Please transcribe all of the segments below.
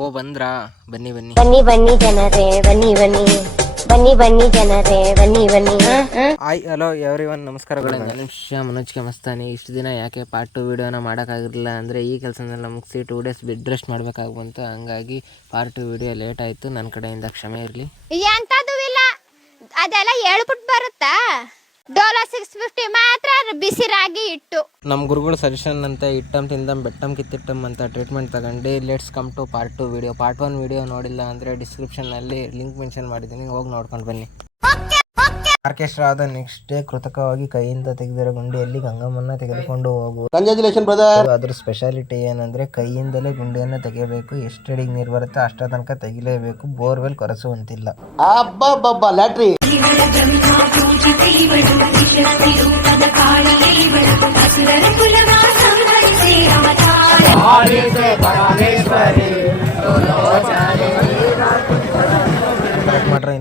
ಓ ಬಂದ್ರಾ? ಬನ್ನಿ ಬನ್ನಿ. ಬನ್ನಿ ಬನ್ನಿ ಜನರೇ ಬನ್ನಿ ಬನ್ನಿ. ಬನ್ನಿ ಬನ್ನಿ ಜನರೇ ಬನ್ನಿ ಬನ್ನಿ. ಹಾಯ್ ಹಲೋ ಎವ್ರಿ ಒನ್ ನಮಸ್ಕಾರಗಳು. ಮನುಷ್ಯ ನಿಮಿಷ ಮನೋಜ್ ಕೆ ಮಸ್ತಾನಿ. ಇಷ್ಟು ದಿನ ಯಾಕೆ ಪಾರ್ಟ್ ಟು ವಿಡಿಯೋನ ಮಾಡೋಕ್ಕಾಗಿರಲಿಲ್ಲ ಅಂದರೆ ಈ ಕೆಲಸನೆಲ್ಲ ಮುಗಿಸಿ ಟೂ ಡೇಸ್ ಬೆಡ್ ರೆಸ್ಟ್ ಮಾಡಬೇಕಾಗಿ ಬಂತು ಹಂಗಾಗಿ ಪಾರ್ಟ್ ಟು ವಿಡಿಯೋ ಲೇಟ್ ಆಯಿತು. ನನ್ನ ಕಡೆಯಿಂದ ಕ್ಷಮೆ ಇರಲಿ. ಎಂತದು ಇಲ್ಲ. ಅದೆಲ್ಲ ಹೇಳ್ಬಿಟ್ಟು ಬರುತ್ತಾ? ಡೋಲೋ ಸಿಕ್ಸ್ ಫಿಫ್ಟಿ ಮಾತ್ರ ಬಿಸಿ ರಾಗಿ ಇಟ್ಟು. ನಮ್ಮ ಗುರುಗಳು ಸಜೆಷನ್ ಅಂತ ಇಟ್ಟಂ ತಿಂದಂ ಬೆಟ್ಟಂ ಕಿತ್ತಿಟ್ಟಂ ಅಂತ ಟ್ರೀಟ್ಮೆಂಟ್ ತಗೊಂಡು let's come to part two video part one video ನೋಡಿಲ್ಲ ಅಂದರೆ ಡಿಸ್ಕ್ರಿಪ್ಷನ್ನಲ್ಲಿ ಲಿಂಕ್ ಮೆನ್ಷನ್ ಮಾಡಿದ್ದೀನಿ, ಹೋಗಿ ನೋಡ್ಕೊಂಡು ಬನ್ನಿ. ಆರ್ಕೆಸ್ಟ್ರಾ ಆದ ನೆಕ್ಸ್ಟ್ ಡೇ ಕೃತಕವಾಗಿ ಕೈಯಿಂದ ತೆಗೆದಿರೋ ಗುಂಡಿಯಲ್ಲಿ ಗಂಗಮ್ಮನ್ನ ತೆಗೆದುಕೊಂಡು ಹೋಗುವುದು ಕಂಗ್ರಾಚುಲೇಷನ್ ಬ್ರದರ್. ಅದ್ರ ಸ್ಪೆಷಾಲಿಟಿ ಏನಂದ್ರೆ ಕೈಯಿಂದಲೇ ಗುಂಡಿಯನ್ನು ತೆಗೆಯಬೇಕು ಎಷ್ಟು ಅಡಿಗೆ ನೀರು ಬರುತ್ತೆ ಅಷ್ಟ ತನಕ ತೆಗಿಲೇಬೇಕು ಬೋರ್ವೆಲ್ ಕೊರೆಸುವಂತಿಲ್ಲ. ಅಬ್ಬಬ್ಬಬ್ಬ ಲ್ಯಾಟ್ರಿ.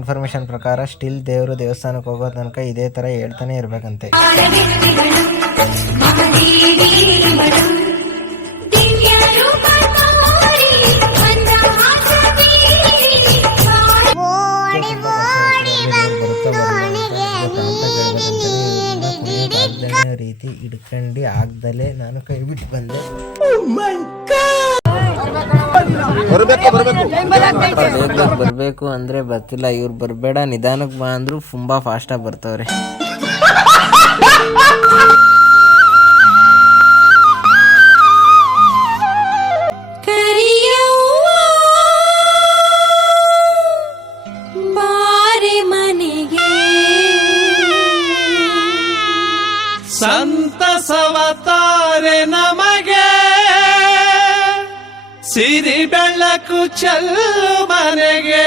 ಇನ್ಫಾರ್ಮೇಶನ್ ಪ್ರಕಾರ ಸ್ಟಿಲ್ ದೇವರು ದೇವಸ್ಥಾನಕ್ಕೆ ಹೋಗೋ ತನಕ ಇದೇ ತರ ಹೇಳ್ತಾನೆ ಇರ್ಬೇಕಂತೆ ರೀತಿ ಹಿಡ್ಕೊಂಡು ಆಗ್ದಲೇ ನಾನು ಕೈ ಬಿಟ್ಟು ಬಂದೆ ಬರಬೇಕು ಬರಬೇಕು. ಬೇಗ ಬರಬೇಕು ಅಂದ್ರೆ ಬರ್ತಿಲ್ಲ ಇವ್ರು ಬರ್ಬೇಡ. ನಿಧಾನಕ್ಕೆ ಬಾ ಅಂದ್ರು ತುಂಬಾ ಫಾಸ್ಟಾಗಿ ಬರ್ತವ್ರೆ. ಬಾರಿ ಮನೆಗೆ. ಸಂತಸವತಾರೆ ನಮಗೆ. ಸಿರಿ ಬೆಳಕು ಚಲ್ಲು ಮನೆಗೆ.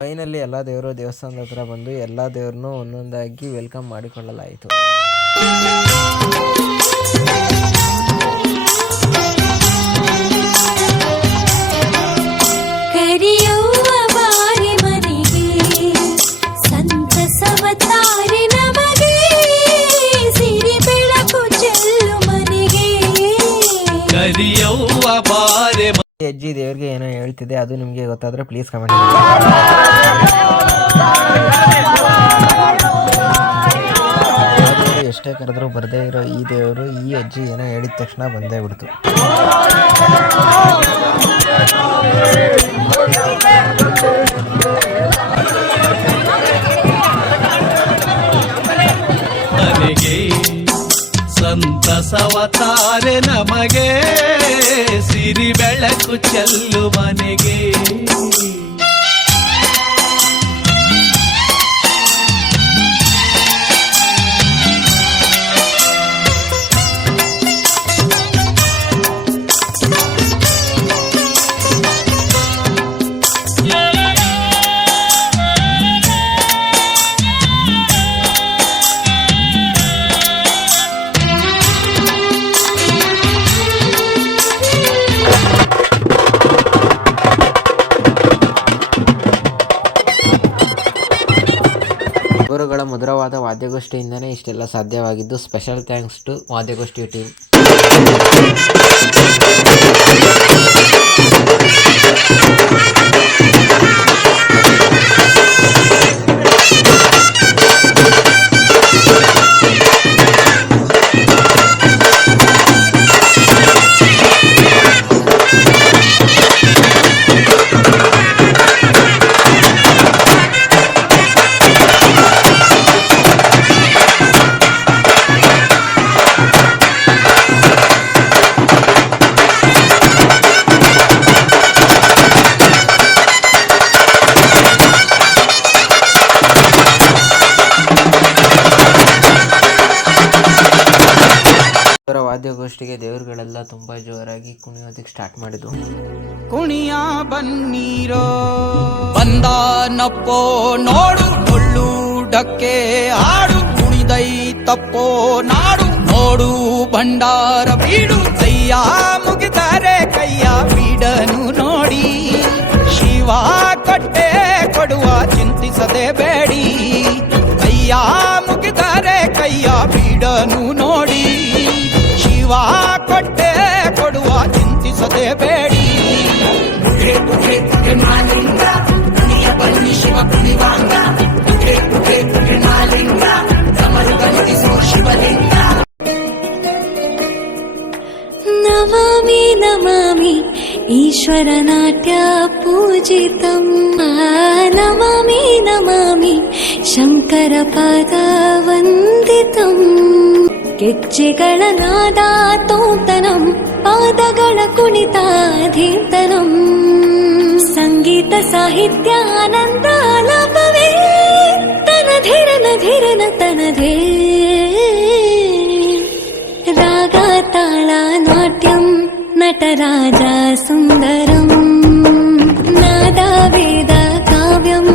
ಫೈನಲ್ಲಿ ಎಲ್ಲ ದೇವರು ದೇವಸ್ಥಾನದ ಹತ್ರ ಬಂದು ಎಲ್ಲ ದೇವ್ರನ್ನೂ ಒಂದೊಂದಾಗಿ ವೆಲ್ಕಮ್ ಮಾಡಿಕೊಳ್ಳಲಾಯಿತು. ಅಜ್ಜಿ ದೇವ್ರಿಗೆ ಏನೋ ಹೇಳ್ತಿದೆ, ಅದು ನಿಮಗೆ ಗೊತ್ತಾದರೆ ಪ್ಲೀಸ್ ಕಮೆಂಟ್ ಎಷ್ಟೇ ಕರೆದ್ರೂ ಬರದೇ ಇರೋ ಈ ದೇವರು, ಈ ಅಜ್ಜಿ ಏನೋ ಹೇಳಿದ ತಕ್ಷಣ ಬಂದೇ ಬಿಡ್ತು. ಸಂತಸವತಾರೆ ನಮಗೆ. ಸಿರಿ ಬೆಳಕು ಚೆಲ್ಲು ಮನೆಗೆ ಗುರುಗಳ ಮಧುರವಾದ ವಾದ್ಯಗೋಷ್ಠಿಯಿಂದನೇ ಇಷ್ಟೆಲ್ಲ ಸಾಧ್ಯವಾಗಿದ್ದು ಸ್ಪೆಷಲ್ ಥ್ಯಾಂಕ್ಸ್ ಟು ವಾದ್ಯಗೋಷ್ಠಿ ಟೀಮ್ ದೇವರುಗಳೆಲ್ಲ ತುಂಬಾ ಜೋರಾಗಿ ಕುಣಿಯೋದಕ್ಕೆ ಸ್ಟಾರ್ಟ್ ಮಾಡಿದ್ರು. ಕುಣಿಯ ಬನ್ನೀರೋ ಬಂದಾನಪ್ಪೋ ನೋಡು ಡೊಳ್ಳು ಡಕ್ಕೆ ಆಡು ಕುಣಿದೈ, ತಪ್ಪೋ, ನಾಡು, ನೋಡು, ಭಂಡಾರ, ಬೀಡು ಕೈಯ ಮುಗಿದರೆ ಕೈಯ, ಬೀಡನು ನೋಡಿ. ಶಿವ ಕಟ್ಟೆ ಕೊಡುವ, ಚಿಂತಿಸದೆ ಬೇಡಿ. ಕೈಯ ಮುಗಿದರೆ ಕೈಯ, ಬೀಡನು ನೋಡಿ. ಶಿವ ಕೊಟ್ಟೆ ಕೊಡುವ ಚಿಂತಿಸದೆ ಬೇಡಿ ಕುಟೆ ಕುಟೆ ಕುಟೆ ಮಾಲಿಂಗ ದುನಿಯ ಬನ್ನಿ ಶಿವ ಕುಣಿವಾಂಗ ಕುಟೆ ಕುಟೆ ಕುಟೆ ಮಾಲಿಂಗ ಕಮಲ ಬಲಿಸೋ ಶಿವಲಿಂಗ ನಮಾಮಿ ನಮಾಮಿ ಈಶ್ವರ ನಾಟ್ಯ ಪೂಜಿತಂ ನಮಾಮಿ ನಮಾಮಿ ಶಂಕರ ಪಾದ ವಂದಿತಂ ಗೆಜ್ಜೆಗಳ ನಾದ ತೋಂತನಂ ಪಾದಗಳ ಕುಣಿತಾಧೀತನಂ ಸಂಗೀತ ಸಾಹಿತ್ಯ ಆನಂದ ಆಲಾಪವೇ ತನಧಿರನ ಧಿರನ ತನಧೇ ರಾಗ ತಾಳ ನಾಟ್ಯಂ ನಟರಾಜ ಸುಂದರಂ ನಾದ ವೇದ ಕಾವ್ಯಂ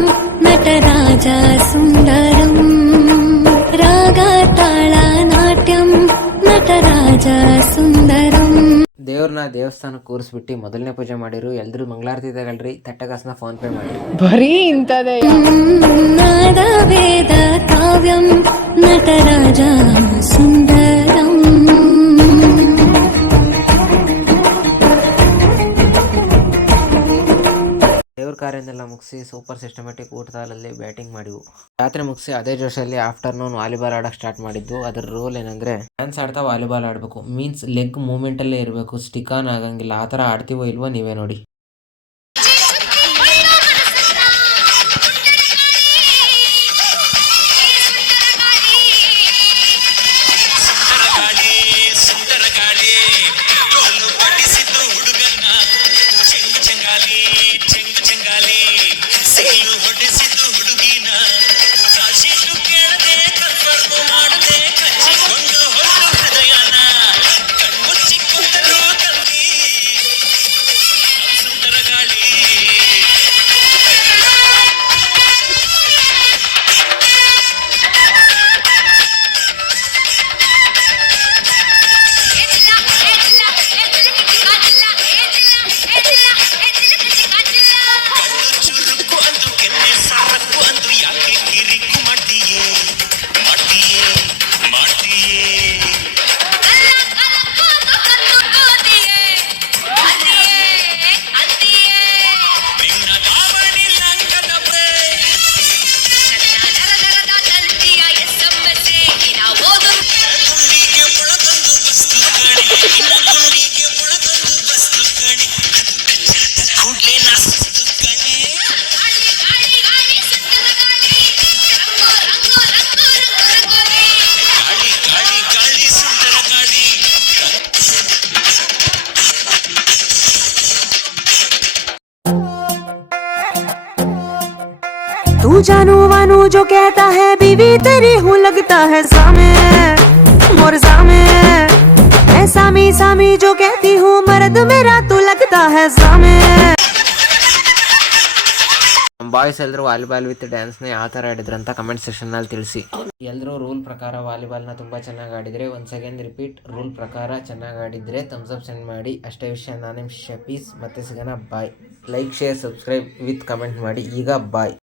ನಟರಾಜ ಸುಂದರಂ ದೇವ್ರನ್ನ ದೇವಸ್ಥಾನ ಕೂರಿಸ್ಬಿಟ್ಟು ಮೊದಲನೇ ಪೂಜೆ ಮಾಡಿರು. ಎಲ್ರು ಮಂಗಳಾರತಿ ತಗೊಳ್ರಿ. ತಟ್ಟಕಾಸನ ಫೋನ್ ಪೇ ಮಾಡಿ ನಾದ ವೇದ ಕಾವ್ಯಂ ನಟರಾಜ. ಮುಗಿಸಿ ಸೂಪರ್ ಸಿಸ್ಟಮೆಟಿಕ್ ಊಟದಲ್ಲಿ ಬ್ಯಾಟಿಂಗ್ ಮಾಡಿವು ರಾತ್ರಿ ಮುಗಿಸಿ ಅದೇ ಜೋಶಲ್ಲಿ ಆಫ್ಟರ್ನೂನ್ ವಾಲಿಬಾಲ್ ಆಡಕ್ಕೆ ಸ್ಟಾರ್ಟ್ ಮಾಡಿದ್ದು. ಅದರ ರೂಲ್ ಏನಂದ್ರೆ ಡ್ಯಾನ್ಸ್ ಆಡ್ತಾ ವಾಲಿಬಾಲ್ ಆಡಬೇಕು. ಮೀನ್ಸ್ ಲೆಗ್ ಮೂಮೆಂಟಲ್ಲೇ ಇರಬೇಕು. ಸ್ಟಿಕ್ ಆನ್ ಆಗಂಗಿಲ್ಲ. ಆ ಥರ ಆಡ್ತೀವೋ ಇಲ್ವೋ ನೀವೇ ನೋಡಿ. तू जानू वानू जो कहता है बीवी तेरी हूँ लगता है सामे मोर सामे मैं सामी सामी जो कहती हूँ मर्द मेरा तू लगता है सामे ಬಾಯ್ಸ್ ಎಲ್ಲರೂ ವಾಲಿಬಾಲ್ ವಿತ್ ಡ್ಯಾನ್ಸ್ನ ಯಾವ ಥರ ಆಡಿದ್ರಂತ ಕಮೆಂಟ್ ಸೆಕ್ಷನ್ನಲ್ಲಿ ತಿಳಿಸಿ ಎಲ್ಲರೂ ರೂಲ್ ಪ್ರಕಾರ ವಾಲಿಬಾಲ್ನ ತುಂಬ ಚೆನ್ನಾಗಿ ಆಡಿದರೆ ಒಂದು ಸೆಕೆಂಡ್ ರಿಪೀಟ್ ರೂಲ್ ಪ್ರಕಾರ ಚೆನ್ನಾಗಿ ಆಡಿದರೆ ಥಮ್ಸ್ ಅಪ್ ಸೆಂಡ್ ಮಾಡಿ ಅಷ್ಟೇ ವಿಷಯ ನಾನು ಶಪೀಸ್ ಮತ್ತೆ ಸಿಗೋಣ bye like share subscribe with comment ಮಾಡಿ ಈಗ ಬಾಯ್